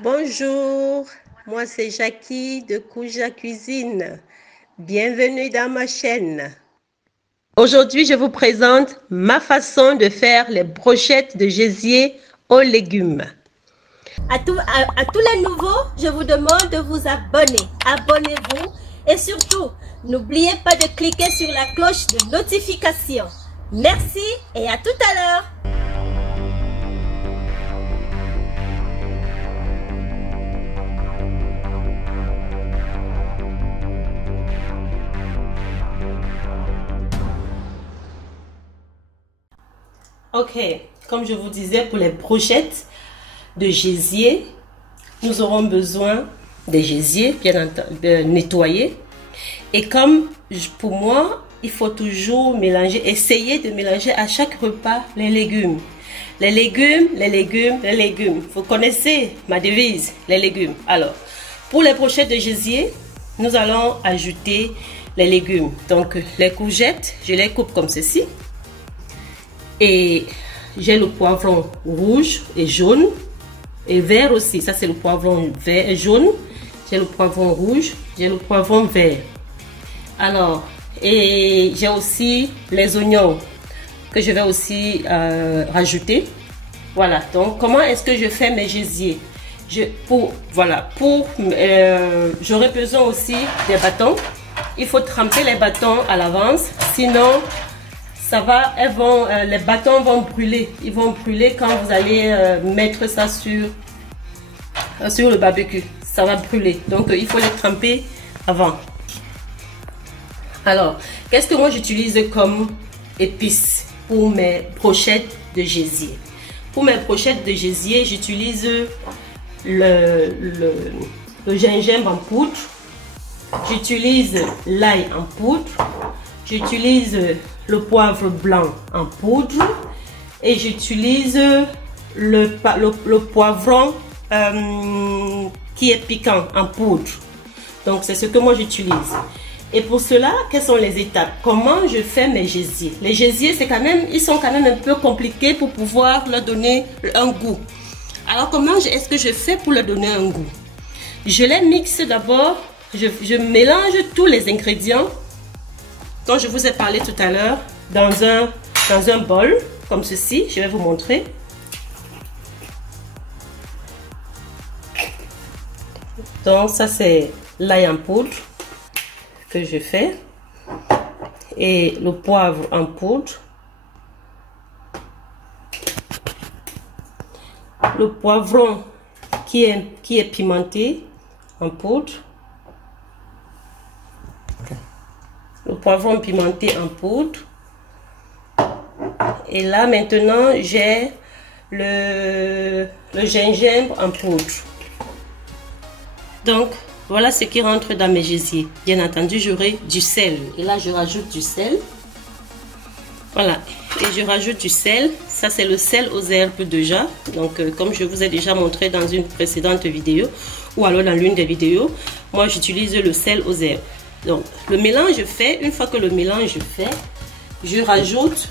Bonjour, moi c'est Jackie de Kouja Cuisine. Bienvenue dans ma chaîne. Aujourd'hui, je vous présente ma façon de faire les brochettes de gésier aux légumes. À tous les nouveaux, je vous demande de vous abonner. Abonnez-vous et surtout, n'oubliez pas de cliquer sur la cloche de notification. Merci et à tout à l'heure. Ok, comme je vous disais, pour les brochettes de gésier, nous aurons besoin des gésiers, bien entendu, nettoyés. Et comme pour moi, il faut toujours mélanger, essayer de mélanger à chaque repas les légumes. Les légumes, les légumes, les légumes. Vous connaissez ma devise, les légumes. Alors, pour les brochettes de gésier, nous allons ajouter les légumes. Donc, les courgettes, je les coupe comme ceci. Et j'ai le poivron rouge et jaune et vert aussi. Ça, c'est le poivron vert et jaune. J'ai le poivron rouge, j'ai le poivron vert. Alors, et j'ai aussi les oignons que je vais aussi rajouter. Voilà, donc comment est-ce que je fais mes gésiers? J'aurai besoin aussi des bâtons. Il faut tremper les bâtons à l'avance, sinon les bâtons vont brûler. Ils vont brûler quand vous allez mettre ça sur le barbecue. Ça va brûler. Donc, il faut les tremper avant. Alors, qu'est-ce que moi j'utilise comme épices pour mes brochettes de gésier? Pour mes brochettes de gésier, j'utilise le gingembre en poudre. J'utilise l'ail en poudre. J'utilise le poivre blanc en poudre et j'utilise le poivron qui est piquant en poudre. Donc c'est ce que moi j'utilise. Et pour cela, quelles sont les étapes? Comment je fais mes gésiers? Les gésiers, ils sont quand même un peu compliqués pour pouvoir leur donner un goût. Alors comment est-ce que je fais pour leur donner un goût? Je les mixe d'abord, je mélange tous les ingrédients dont je vous ai parlé tout à l'heure dans un bol comme ceci. Je vais vous montrer. Donc ça c'est l'ail en poudre que je fais et le poivre en poudre, le poivron qui est pimenté en poudre, le poivron pimenté en poudre. Et là maintenant j'ai le gingembre en poudre. Donc voilà ce qui rentre dans mes gésiers. Bien entendu, j'aurai du sel. Et là je rajoute du sel. Voilà. Et je rajoute du sel. Ça c'est le sel aux herbes déjà. Donc comme je vous ai déjà montré dans une précédente vidéo ou alors dans l'une des vidéos, moi j'utilise le sel aux herbes. Donc le mélange fait, une fois que le mélange est fait, je rajoute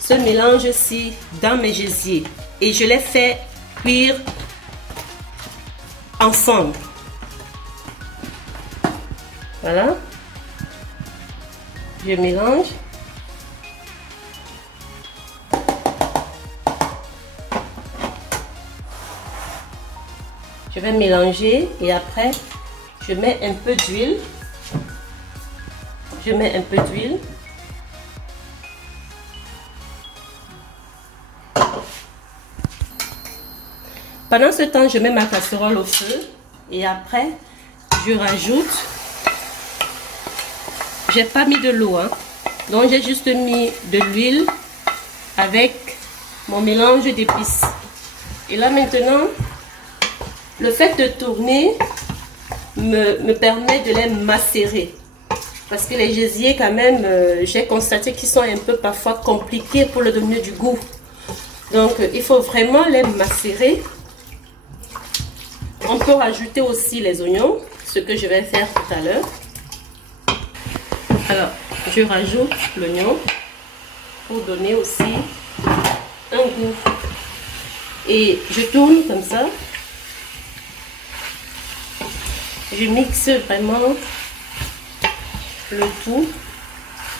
ce mélange-ci dans mes gésiers et je les fais cuire ensemble. Voilà. Je mélange. Je vais mélanger et après je mets un peu d'huile. Je mets un peu d'huile. Pendant ce temps, je mets ma casserole au feu et après je rajoute. J'ai pas mis de l'eau, hein. Donc j'ai juste mis de l'huile avec mon mélange d'épices. Et là maintenant, le fait de tourner me permet de les macérer. Parce que les gésiers quand même, j'ai constaté qu'ils sont un peu parfois compliqués pour leur donner du goût. Donc il faut vraiment les macérer. On peut rajouter aussi les oignons, ce que je vais faire tout à l'heure. Alors, je rajoute l'oignon pour donner aussi un goût Et je tourne comme ça. Je mixe vraiment le tout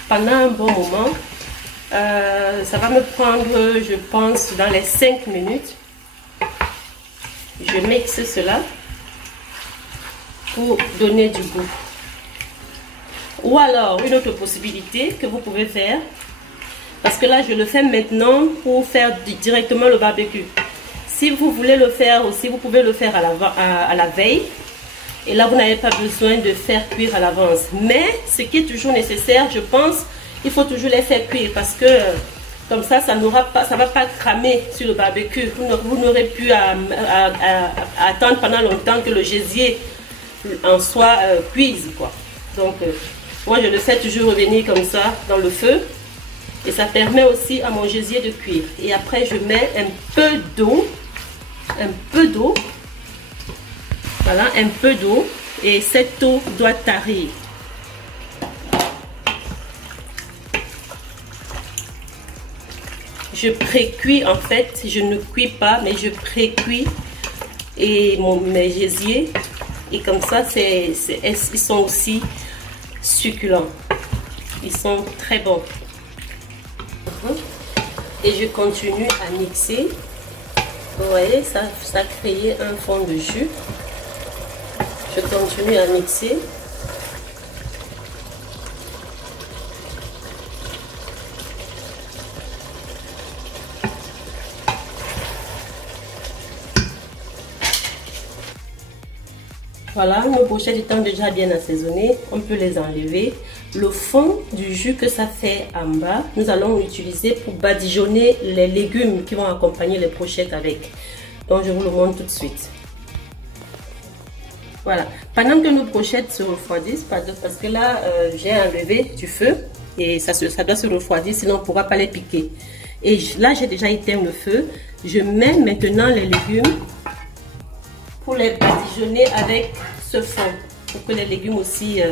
pendant un bon moment. Ça va me prendre, je pense, dans les 5 minutes. Je mixe cela pour donner du goût. Ou alors, une autre possibilité que vous pouvez faire, parce que là, je le fais maintenant pour faire directement le barbecue. Si vous voulez le faire aussi, vous pouvez le faire à la veille. Et là, vous n'avez pas besoin de faire cuire à l'avance. Mais ce qui est toujours nécessaire, je pense, il faut toujours les faire cuire parce que comme ça ne va pas cramer sur le barbecue. Vous n'aurez plus à attendre pendant longtemps que le gésier en soit cuise, quoi. Donc, moi, je le fais toujours revenir comme ça dans le feu. Et ça permet aussi à mon gésier de cuire. Et après, je mets un peu d'eau. Voilà, un peu d'eau. Et cette eau doit tarir. Je pré-cuis en fait, je ne cuis pas, mais je pré-cuis mes gésiers. Et comme ça, ils sont aussi succulents. Ils sont très bons. Et je continue à mixer. Vous voyez, ça a créé un fond de jus. Je continue à mixer. Voilà, nos brochettes étant déjà bien assaisonnées, on peut les enlever. Le fond du jus que ça fait en bas, nous allons l'utiliser pour badigeonner les légumes qui vont accompagner les brochettes avec. Donc je vous le montre tout de suite. Voilà, pendant que nos brochettes se refroidissent, parce que là j'ai enlevé du feu et ça doit se refroidir, sinon on ne pourra pas les piquer. Et là j'ai déjà éteint le feu. Je mets maintenant les légumes pour les badigeonner avec ce fond, pour que les légumes aussi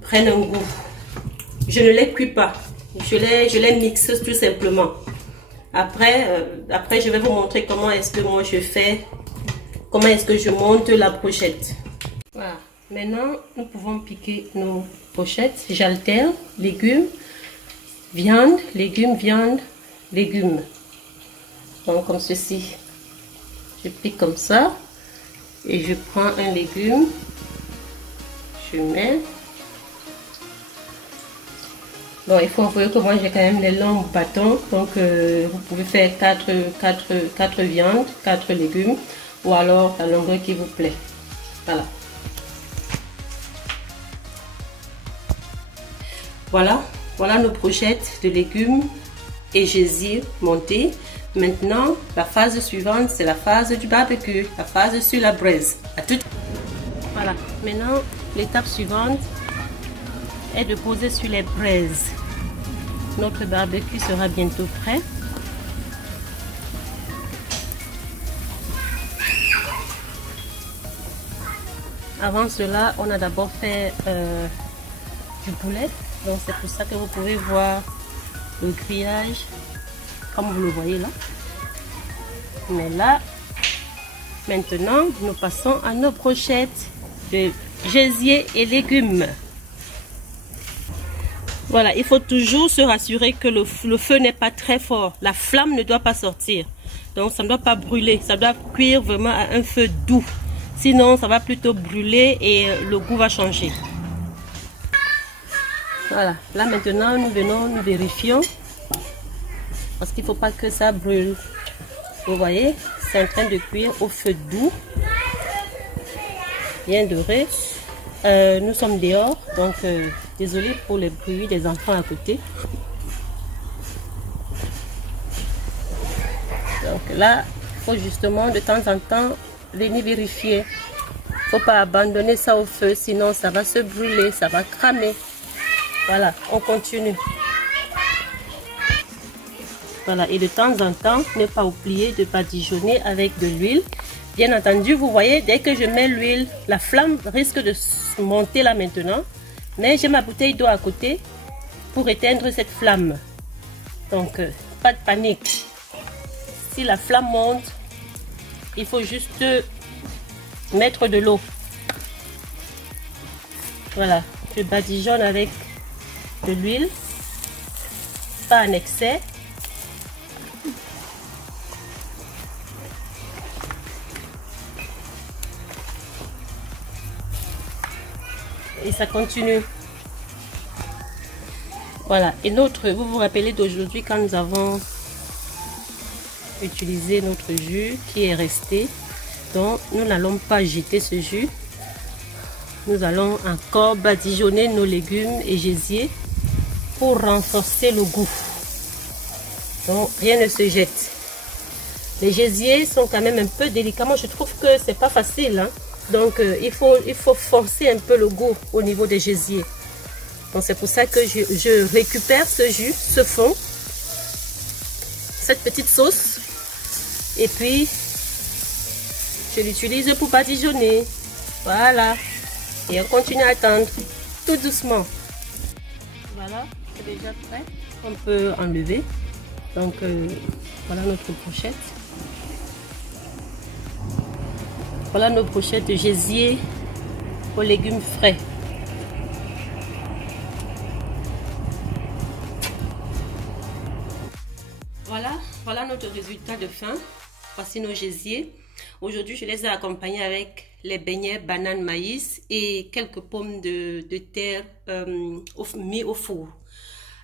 prennent un goût. Je ne les cuis pas, je les mixe tout simplement. Après je vais vous montrer comment est-ce que moi je fais, comment est-ce que je monte la brochette. Voilà, maintenant nous pouvons piquer nos brochettes. J'alterne légumes, viande, légumes, viande, légumes. Donc comme ceci, je pique comme ça. Et je prends un légume, je mets. Bon, il faut avouer que moi j'ai quand même les longs bâtons, donc vous pouvez faire 4 viandes, 4 légumes, ou alors la longueur qui vous plaît. Voilà. Voilà nos brochettes de légumes et gésier montés. Maintenant, la phase suivante, c'est la phase du barbecue, la phase sur la braise. À tout. Voilà, maintenant, l'étape suivante est de poser sur les braises. Notre barbecue sera bientôt prêt. Avant cela, on a d'abord fait du poulet. Donc, c'est pour ça que vous pouvez voir le grillage. Comme vous le voyez là. Mais là, maintenant, nous passons à nos brochettes de gésier et légumes. Voilà, il faut toujours se rassurer que le feu n'est pas très fort. La flamme ne doit pas sortir. Donc, ça ne doit pas brûler. Ça doit cuire vraiment à un feu doux. Sinon, ça va plutôt brûler et le goût va changer. Voilà, là maintenant, nous vérifions. Parce qu'il ne faut pas que ça brûle. Vous voyez, c'est en train de cuire au feu doux. Bien doré. Nous sommes dehors, donc désolé pour les bruits des enfants à côté. Donc là, il faut justement de temps en temps venir vérifier. Il ne faut pas abandonner ça au feu, sinon ça va se brûler, ça va cramer. Voilà, on continue. Voilà, et de temps en temps, ne pas oublier de badigeonner avec de l'huile. Bien entendu, vous voyez, dès que je mets l'huile, la flamme risque de monter là maintenant. Mais j'ai ma bouteille d'eau à côté pour éteindre cette flamme. Donc, pas de panique. Si la flamme monte, il faut juste mettre de l'eau. Voilà, je badigeonne avec de l'huile, pas en excès. Et ça continue. Voilà, et notre, vous vous rappelez d'aujourd'hui quand nous avons utilisé notre jus qui est resté. Donc nous n'allons pas jeter ce jus. Nous allons encore badigeonner nos légumes et gésiers pour renforcer le goût. Donc rien ne se jette. Les gésiers sont quand même un peu délicats. Moi je trouve que c'est pas facile, hein. Donc il faut forcer un peu le goût au niveau des gésiers. Donc c'est pour ça que je récupère ce jus, ce fond, cette petite sauce, et puis je l'utilise pour badigeonner. Voilà. Et on continue à attendre tout doucement. Voilà, c'est déjà prêt. On peut enlever. Donc voilà notre brochette. Voilà nos brochettes de gésier aux légumes frais. Voilà notre résultat de fin. Voici nos gésiers. Aujourd'hui, je les ai accompagnés avec les beignets banane maïs et quelques pommes de terre mis au four.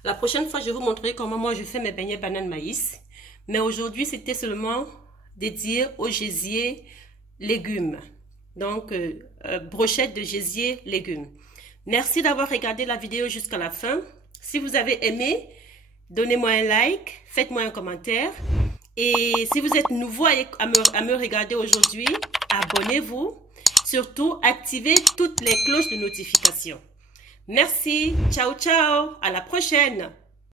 La prochaine fois, je vais vous montrer comment moi je fais mes beignets banane maïs. Mais aujourd'hui, c'était seulement dédié aux gésiers légumes. Donc, brochette de gésier légumes. Merci d'avoir regardé la vidéo jusqu'à la fin. Si vous avez aimé, donnez-moi un like, faites-moi un commentaire. Et si vous êtes nouveau à me regarder aujourd'hui, abonnez-vous. Surtout, activez toutes les cloches de notification. Merci, ciao, ciao, à la prochaine.